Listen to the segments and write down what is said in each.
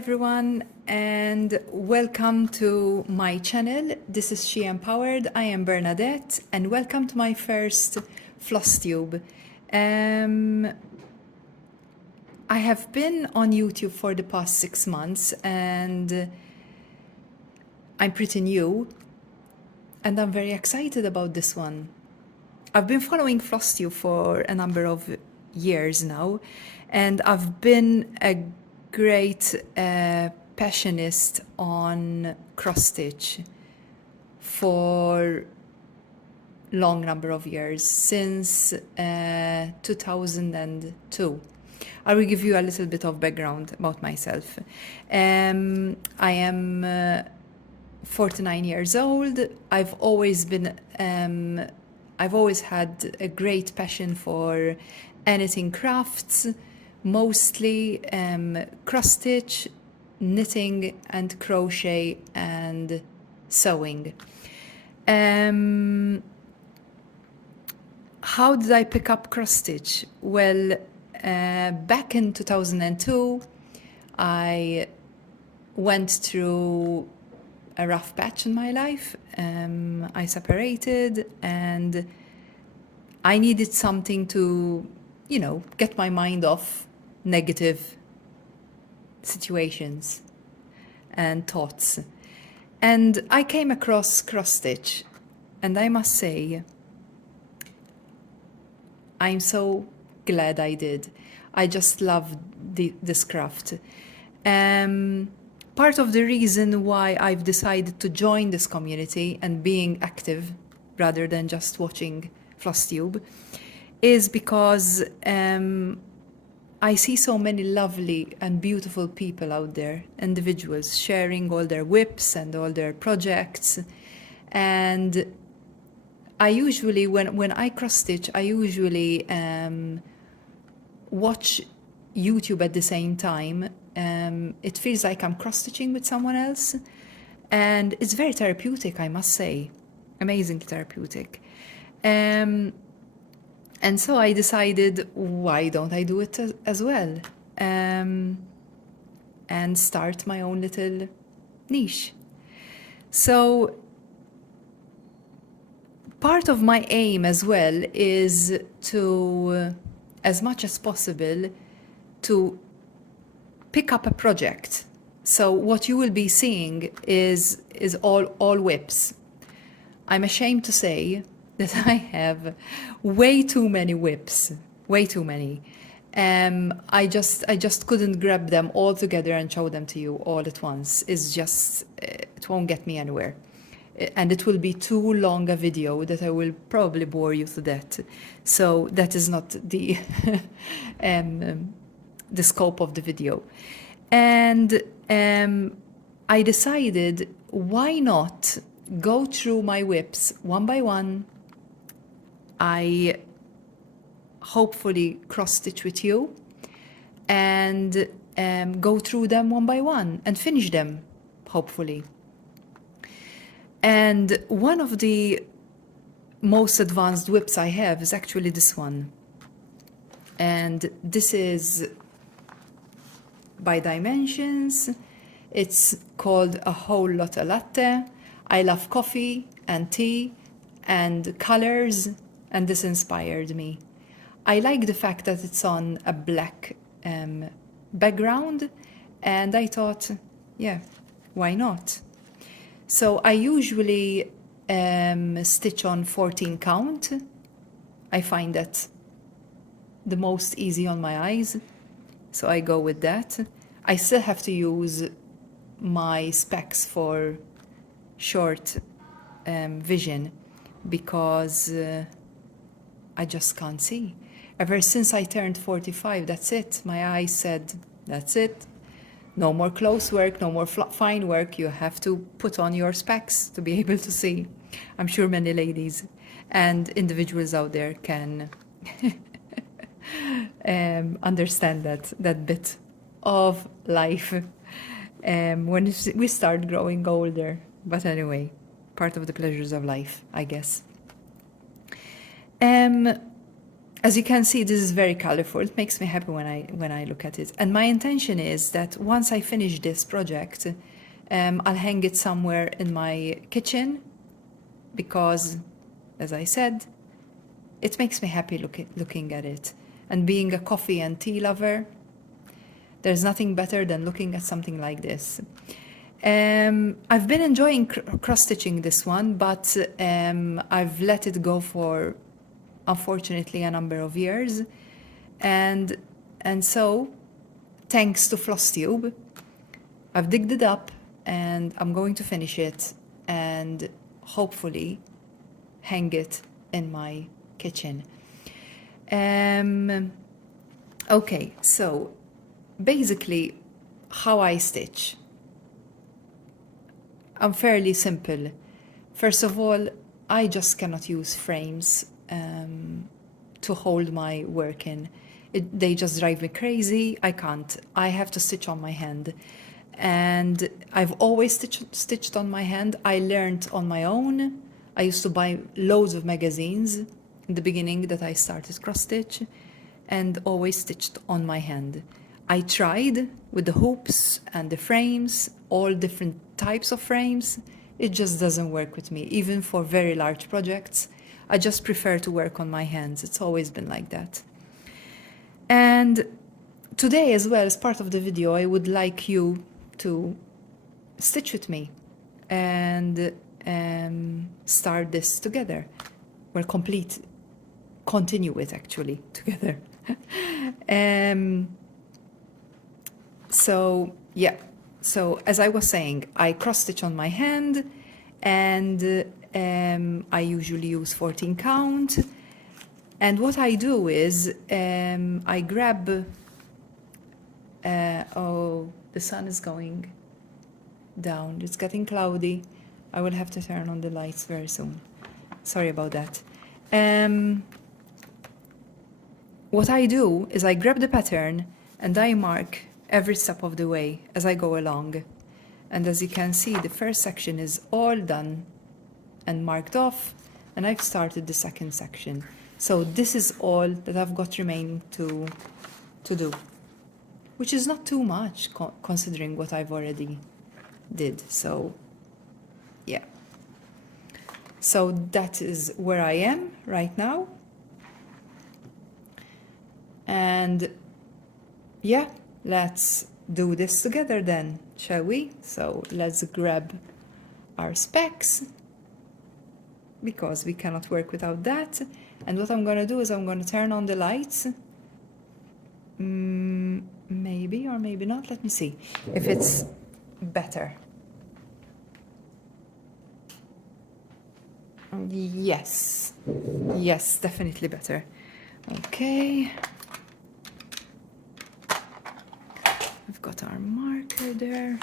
everyone, and welcome to my channel. This is She Empowered. I am Bernadette, and welcome to my first Flosstube. I have been on YouTube for the past 6 months, and I'm pretty new, and I'm very excited about this one. I've been following Flosstube for a number of years now, and I've been a great passionist on cross stitch for long number of years, since 2002. I will give you a little bit of background about myself. I am 49 years old. I've always had a great passion for anything crafts, mostly cross stitch, knitting and crochet and sewing. How did I pick up cross stitch? Well, back in 2002, I went through a rough patch in my life. I separated, and I needed something to, get my mind off negative situations and thoughts. And I came across cross stitch, and I must say, I'm so glad I did. I just love this craft. Part of the reason why I've decided to join this community and being active rather than just watching Flosstube is because I see so many lovely and beautiful people out there, individuals sharing all their whips and all their projects. And I usually, when I cross stitch, I usually watch YouTube at the same time. It feels like I'm cross stitching with someone else, and it's very therapeutic, I must say, amazingly therapeutic. And so I decided, why don't I do it as well, and start my own little niche. So part of my aim as well is to, as much as possible, to pick up a project. So what you will be seeing is all whips. I'm ashamed to say that I have way too many whips, way too many. I just couldn't grab them all together and show them to you all at once. It's just, it won't get me anywhere. And it will be too long a video that I will probably bore you to death. So that is not the the scope of the video. And I decided, why not go through my whips one by one. I hopefully cross stitch with you and go through them one by one and finish them, hopefully. And one of the most advanced whips I have is actually this one. And this is by Dimensions. It's called A Whole Lotta Latte. I love coffee and tea and colors, and this inspired me. I like the fact that it's on a black background, and I thought, yeah, why not? So I usually stitch on 14 count. I find that the most easy on my eyes, so I go with that. I still have to use my specs for short vision because I just can't see. Ever since I turned 45, that's it. My eyes said, that's it. No more close work, no more fine work. You have to put on your specs to be able to see. I'm sure many ladies and individuals out there can understand that bit of life when we start growing older. But anyway, part of the pleasures of life, I guess. as you can see, this is very colorful. It makes me happy when I look at it. And my intention is that once I finish this project, I'll hang it somewhere in my kitchen because, as I said, it makes me happy looking at it. And being a coffee and tea lover, there's nothing better than looking at something like this. I've been enjoying cross-stitching this one, but I've let it go for, unfortunately, a number of years. And so, thanks to Flosstube, I've digged it up and I'm going to finish it and hopefully hang it in my kitchen. Okay, so basically how I stitch. I'm fairly simple. First of all, I just cannot use frames to hold my work in. They just drive me crazy. I can't. I have to stitch on my hand. And I've always stitched on my hand. I learned on my own. I used to buy loads of magazines in the beginning that I started cross-stitch and always stitched on my hand. I tried with the hoops and the frames, all different types of frames. It just doesn't work with me, even for very large projects. I just prefer to work on my hands. It's always been like that. And today as well, as part of the video, I would like you to stitch with me and start this together. We'll continue it actually together. So yeah, so as I was saying, I cross stitch on my hand and I usually use 14 count. And what I do is I grab, oh, the sun is going down. It's getting cloudy. I will have to turn on the lights very soon. Sorry about that. What I do is I grab the pattern and I mark every step of the way as I go along. And as you can see, the first section is all done and marked off, and I've started the second section. So this is all that I've got remaining to do, which is not too much considering what I've already did. So yeah. So that is where I am right now. And yeah, let's do this together then, shall we? So let's grab our specs because we cannot work without that. And what I'm gonna do is I'm gonna turn on the lights. Maybe or maybe not. Let me see if it's better. Yes, yes, definitely better. Okay. We've got our marker there.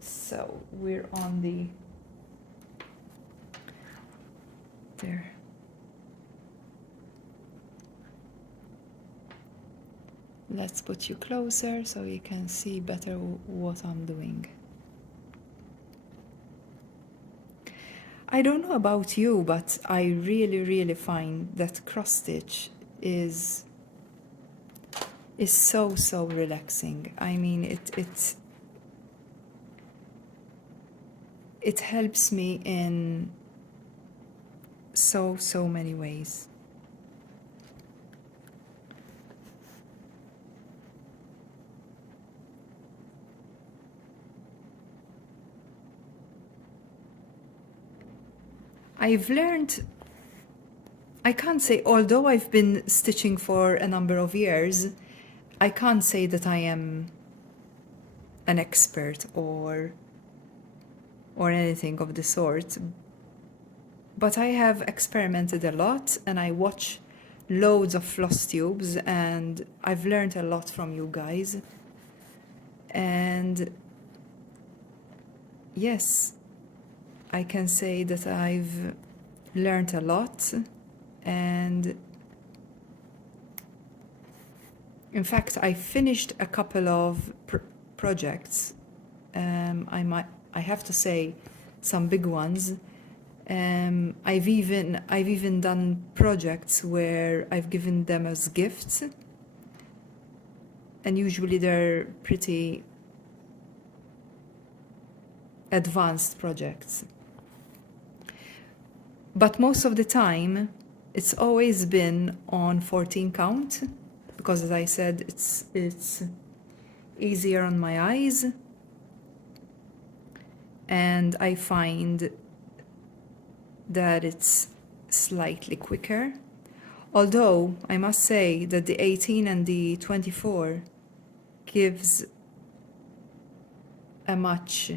So we're on the there. Let's put you closer so you can see better what I'm doing. I don't know about you, but I really find that cross stitch is so relaxing. I mean, it helps me in so many ways. I've learned, I can't say, although I've been stitching for a number of years, I can't say that I am an expert or anything of the sort. But I have experimented a lot and I watch loads of floss tubes and I've learned a lot from you guys. And yes, I can say that I've learned a lot, and in fact I finished a couple of projects. I have to say, some big ones. I've even done projects where I've given them as gifts, and usually they're pretty advanced projects. But most of the time, it's always been on 14 count, because as I said, it's easier on my eyes, and I find that it's slightly quicker. Although I must say that the 18 and the 24 gives a much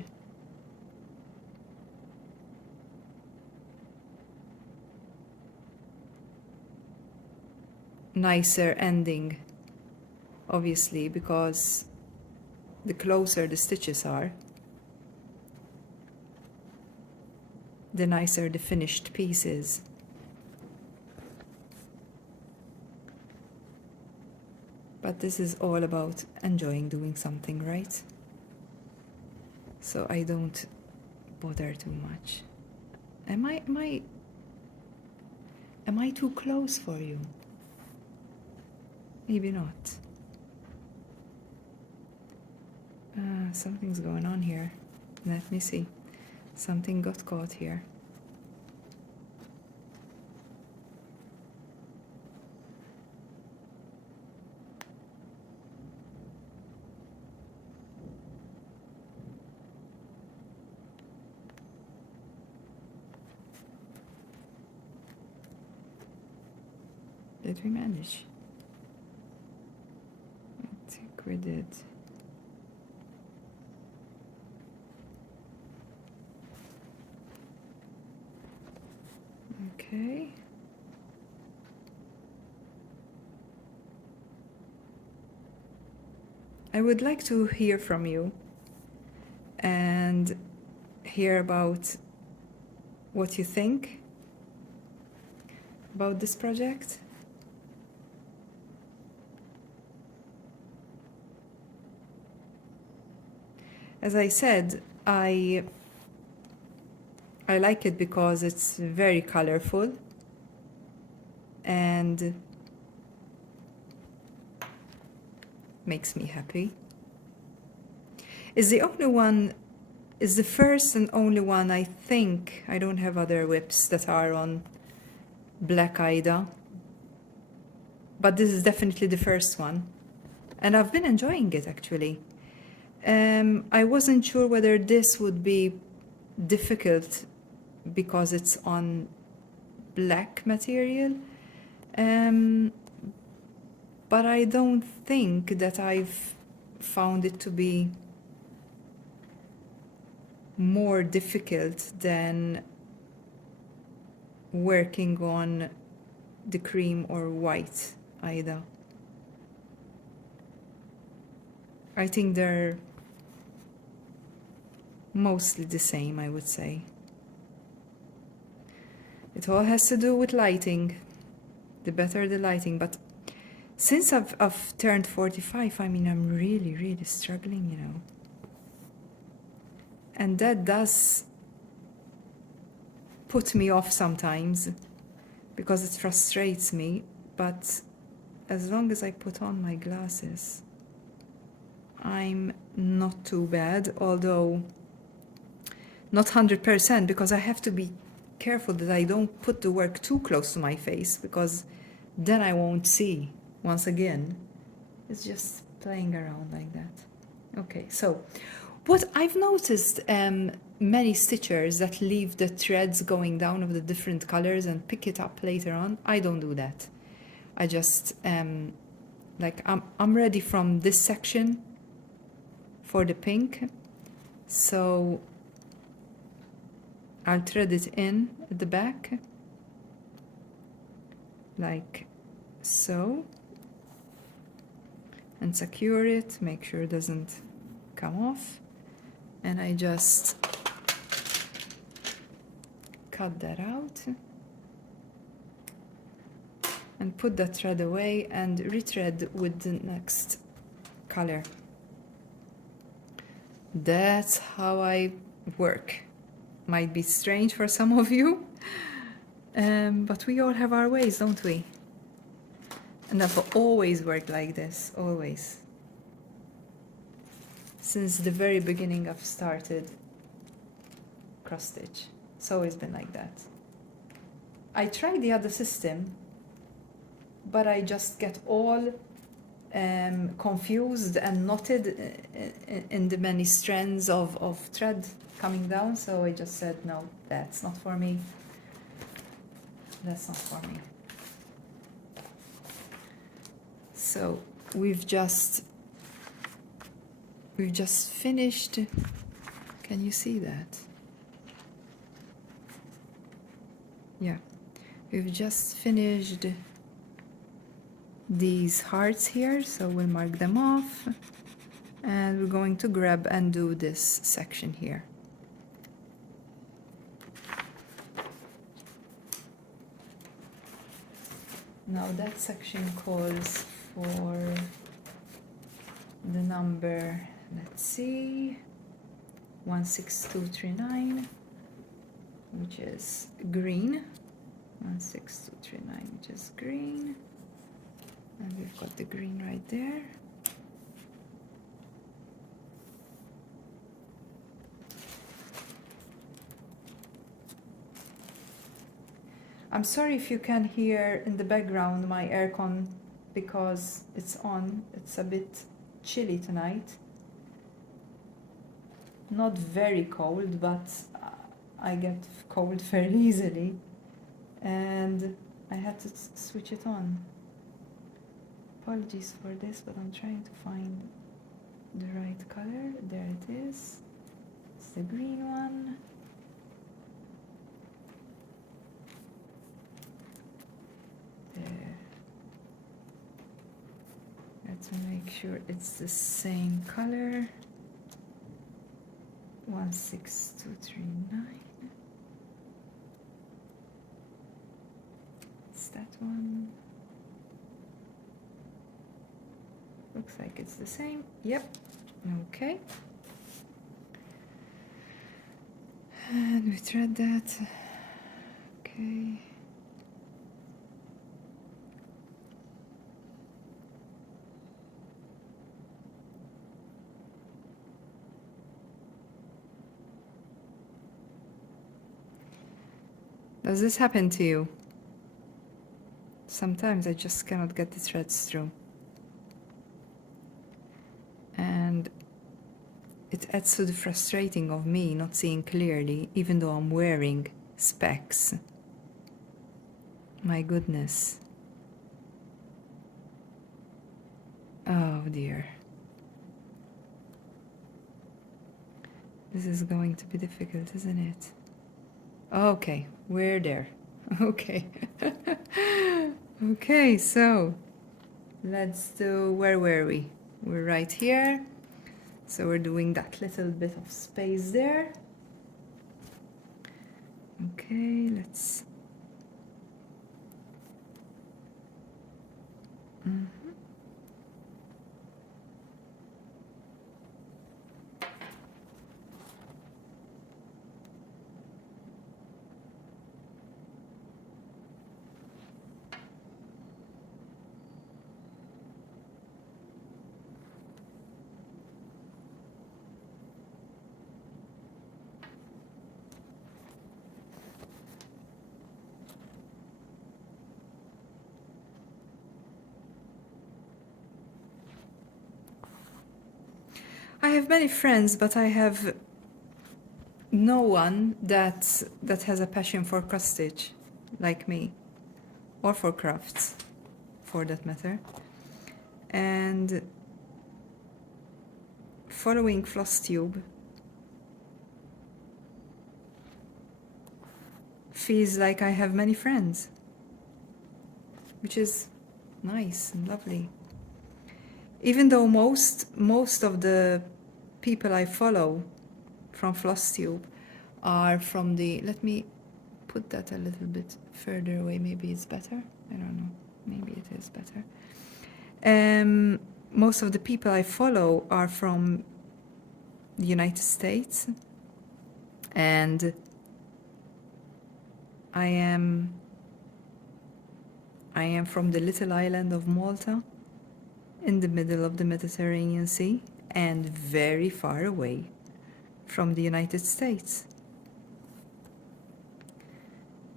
nicer ending, obviously, because the closer the stitches are, the nicer the finished piece is. But this is all about enjoying doing something, right? So I don't bother too much. Am I too close for you? Maybe not. Something's going on here. Let me see. Something got caught here. Did we manage? I think we did. Okay. I would like to hear from you and hear about what you think about this project. As I said, I like it because it's very colorful and makes me happy. It's the first and only one, I think. I don't have other whips that are on Black Ida, but this is definitely the first one, and I've been enjoying it actually. I wasn't sure whether this would be difficult because it's on black material, but I don't think that I've found it to be more difficult than working on the cream or white Ida. I think they're mostly the same, I would say. It all has to do with lighting. The better the lighting, but since I've turned 45, I mean, I'm really, really struggling, you know. And that does put me off sometimes because it frustrates me, but as long as I put on my glasses, I'm not too bad, although not 100%, because I have to be careful that I don't put the work too close to my face, because then I won't see. Once again, it's just playing around like that. Okay, so what I've noticed, many stitchers that leave the threads going down of the different colors and pick it up later on. I don't do that. I just like I'm ready from this section for the pink, so I'll thread it in at the back like so and secure it, make sure it doesn't come off, and I just cut that out and put that thread away and rethread with the next color. That's how I work. Might be strange for some of you, but we all have our ways, don't we? And I've always worked like this, always. Since the very beginning I've started cross stitch. It's always been like that. I tried the other system, but I just get all confused and knotted in the many strands of thread coming down, so I just said, no, that's not for me. That's not for me. So we've just finished. Can you see that? Yeah, we've just finished these hearts here, so we'll mark them off, and we're going to grab and do this section here. Now that section calls for the number, let's see, 16239, which is green. 16239, which is green. And we've got the green right there. I'm sorry if you can hear in the background my aircon because it's on. It's a bit chilly tonight. Not very cold, but I get cold fairly easily. And I had to switch it on. Apologies for this, but I'm trying to find the right color. There it is. It's the green one. There. Let's make sure it's the same color. 16239. It's that one. Looks like it's the same. Yep. Okay. And we thread that. Okay. Does this happen to you? Sometimes I just cannot get the threads through. And it adds to the frustrating of me not seeing clearly, even though I'm wearing specs. My goodness. Oh dear. This is going to be difficult, isn't it? Okay, we're there. Okay. Okay, so let's do, where were we? We're right here. So we're doing that little bit of space there. Okay, let's... I have many friends, but I have no one that has a passion for cross stitch like me, or for crafts, for that matter. And following Flosstube feels like I have many friends, which is nice and lovely. Even though most of the people I follow from Flosstube are from the, let me put that a little bit further away, maybe it's better, I don't know, maybe it is better. Most of the people I follow are from the United States, And I am from the little island of Malta in the middle of the Mediterranean Sea and very far away from the United States.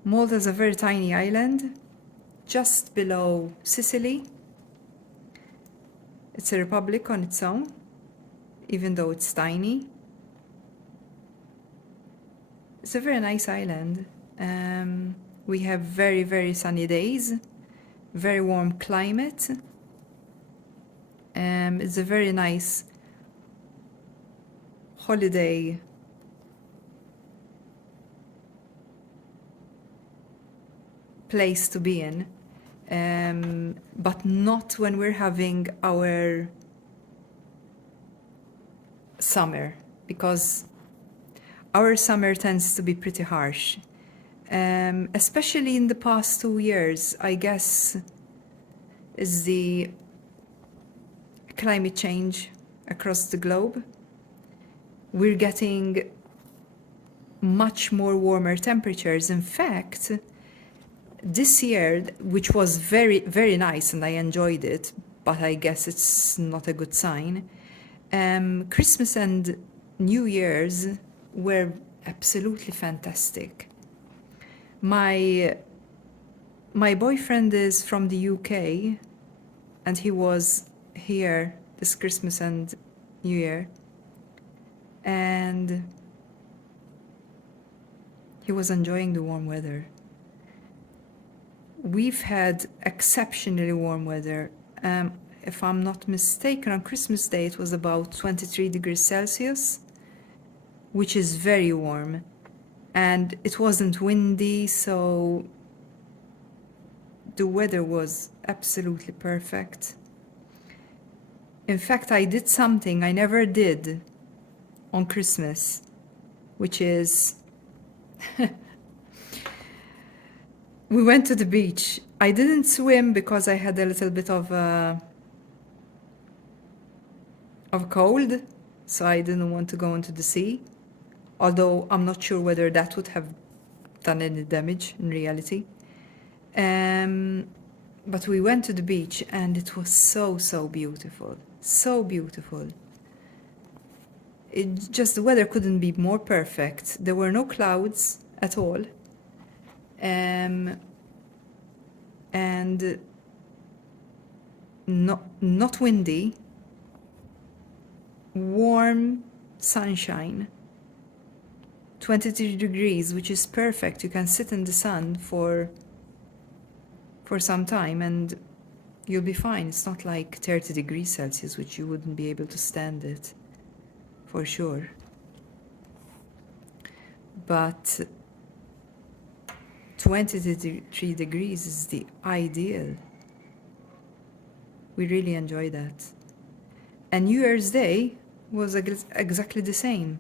Malta is a very tiny island just below Sicily. It's a republic on its own, even though it's tiny. It's a very nice island. We have very, very sunny days, very warm climate. It's a very nice holiday place to be in, but not when we're having our summer, because our summer tends to be pretty harsh, especially in the past 2 years, I guess, is the climate change across the globe. We're getting much more warmer temperatures. In fact, this year, which was very, very nice and I enjoyed it, but I guess it's not a good sign, Christmas and New Year's were absolutely fantastic. My boyfriend is from the UK and he was here this Christmas and New Year, and he was enjoying the warm weather. We've had exceptionally warm weather. If I'm not mistaken, on Christmas Day it was about 23 degrees Celsius, which is very warm. And it wasn't windy, so the weather was absolutely perfect. In fact, I did something I never did on Christmas, which is we went to the beach. I didn't swim because I had a little bit of a cold, so I didn't want to go into the sea. Although I'm not sure whether that would have done any damage in reality. But we went to the beach and it was so, so beautiful. So beautiful. The weather couldn't be more perfect. There were no clouds at all. And not windy. Warm sunshine. 23 degrees, which is perfect. You can sit in the sun for some time and you'll be fine. It's not like 30 degrees Celsius, which you wouldn't be able to stand it, for sure. But 23 degrees is the ideal. We really enjoy that. And New Year's Day was exactly the same.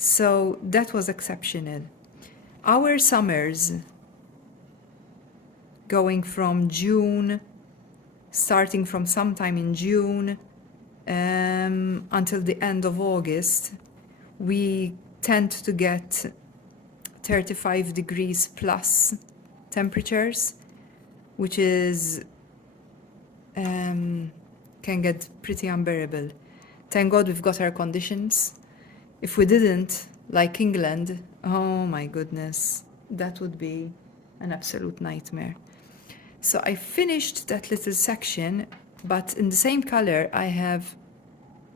So that was exceptional. Our summers, going from June, starting from sometime in June until the end of August, we tend to get 35 degrees plus temperatures, which is can get pretty unbearable. Thank God we've got air conditions. If we didn't, like England, oh my goodness, that would be an absolute nightmare. So I finished that little section, but in the same color I have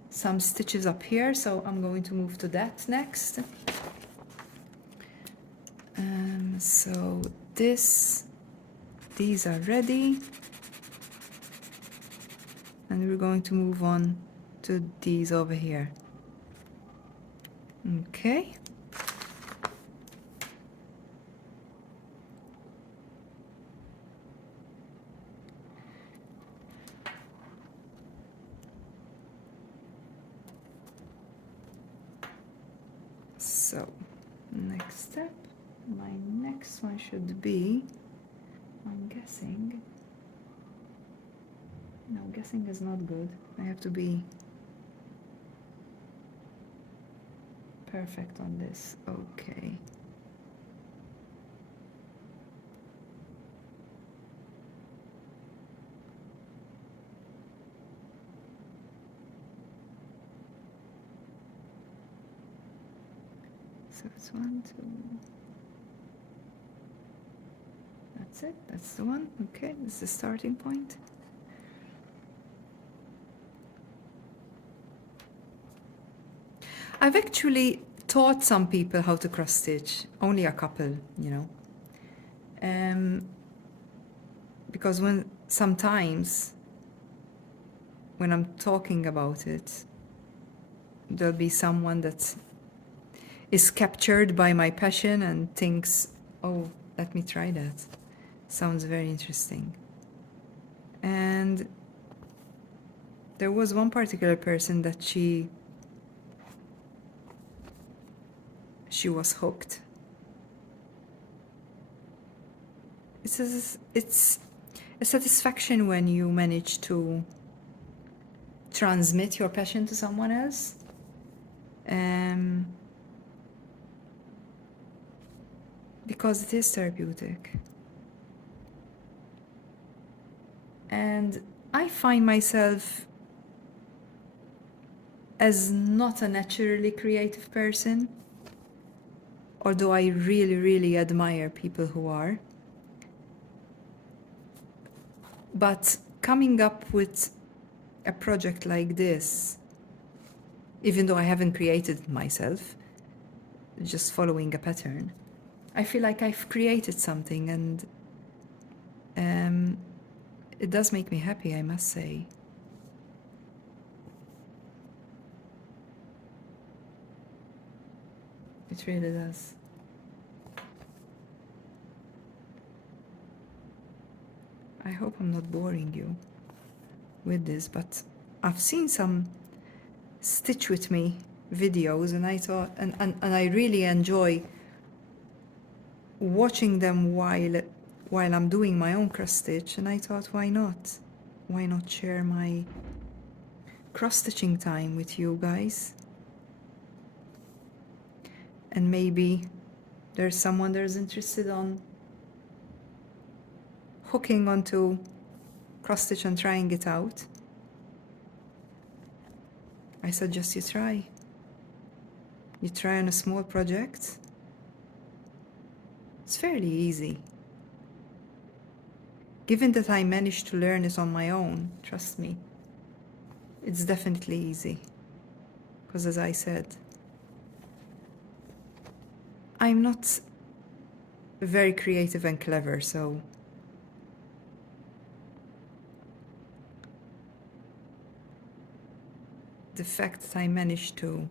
some stitches up here, so I'm going to move to that next. So these are ready, and we're going to move on to these over here. Okay. So, next step, my next one should be, I'm guessing, no, guessing is not good. I have to be perfect on this. Okay. So it's 1, 2. That's it. That's the one. Okay, this is the starting point. I've actually taught some people how to cross stitch, only a couple, you know. Because sometimes when I'm talking about it, there'll be someone that is captured by my passion and thinks, oh, let me try that. Sounds very interesting. And there was one particular person that she was hooked. It's a satisfaction when you manage to transmit your passion to someone else. Because it is therapeutic. And I find myself as not a naturally creative person, although I really, really admire people who are. But coming up with a project like this, even though I haven't created it myself, just following a pattern, I feel like I've created something, and it does make me happy, I must say. It really does. I hope I'm not boring you with this, but I've seen some Stitch With Me videos, and I thought, and I really enjoy watching them while I'm doing my own cross stitch, and I thought, why not? Why not share my cross stitching time with you guys? And maybe there's someone that's interested on hooking onto cross stitch and trying it out. I suggest you try. You try on a small project. It's fairly easy. Given that I managed to learn it on my own, trust me, it's definitely easy. Because as I said, I'm not very creative and clever, so the fact that I managed to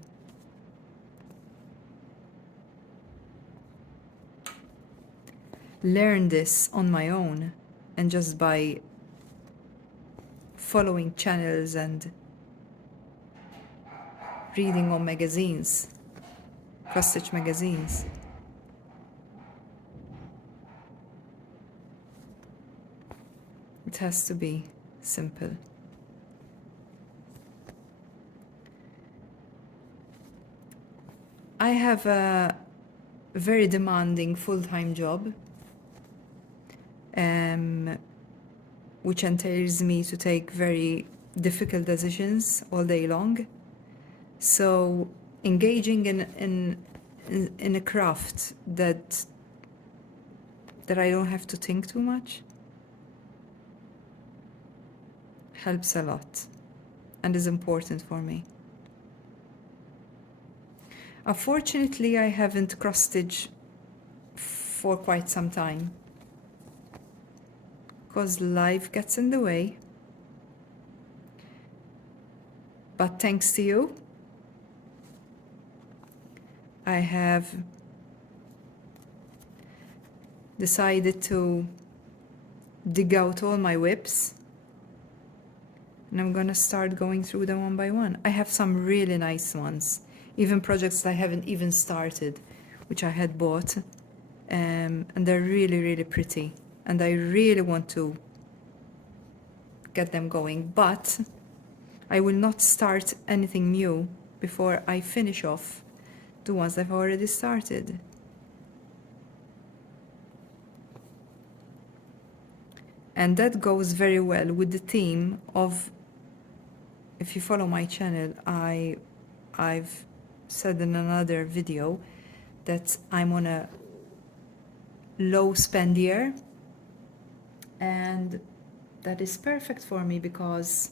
learn this on my own, and just by following channels and reading on magazines, cross-stitch magazines, it has to be simple. I have a very demanding full-time job, which entails me to take very difficult decisions all day long. So engaging in a craft that I don't have to think too much helps a lot and is important for me. Unfortunately, I haven't cross-stitched for quite some time because life gets in the way. But thanks to you, I have decided to dig out all my whips, and I'm gonna start going through them one by one. I have some really nice ones, even projects that I haven't even started, which I had bought, and they're really, really pretty, and I really want to get them going, but I will not start anything new before I finish off the ones I've already started. And that goes very well with the theme of, if you follow my channel, I've said in another video that I'm on a low spend year, and that is perfect for me because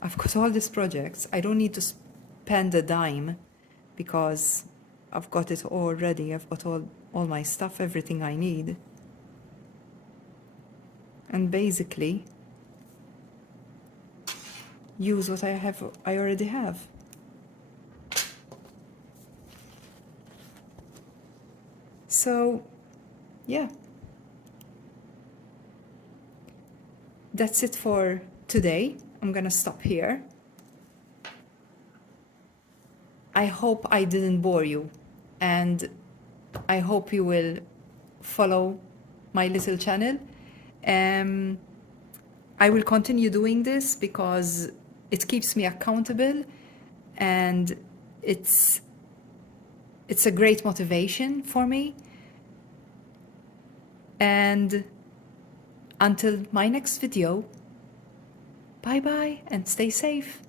I've got all these projects. I don't need to spend a dime because I've got it already. I've got all my stuff, everything I need. And basically use what I already have. So, yeah. That's it for today. I'm gonna stop here. I hope I didn't bore you, and I hope you will follow my little channel. I will continue doing this because it keeps me accountable, and it's a great motivation for me. And until my next video, bye bye and stay safe.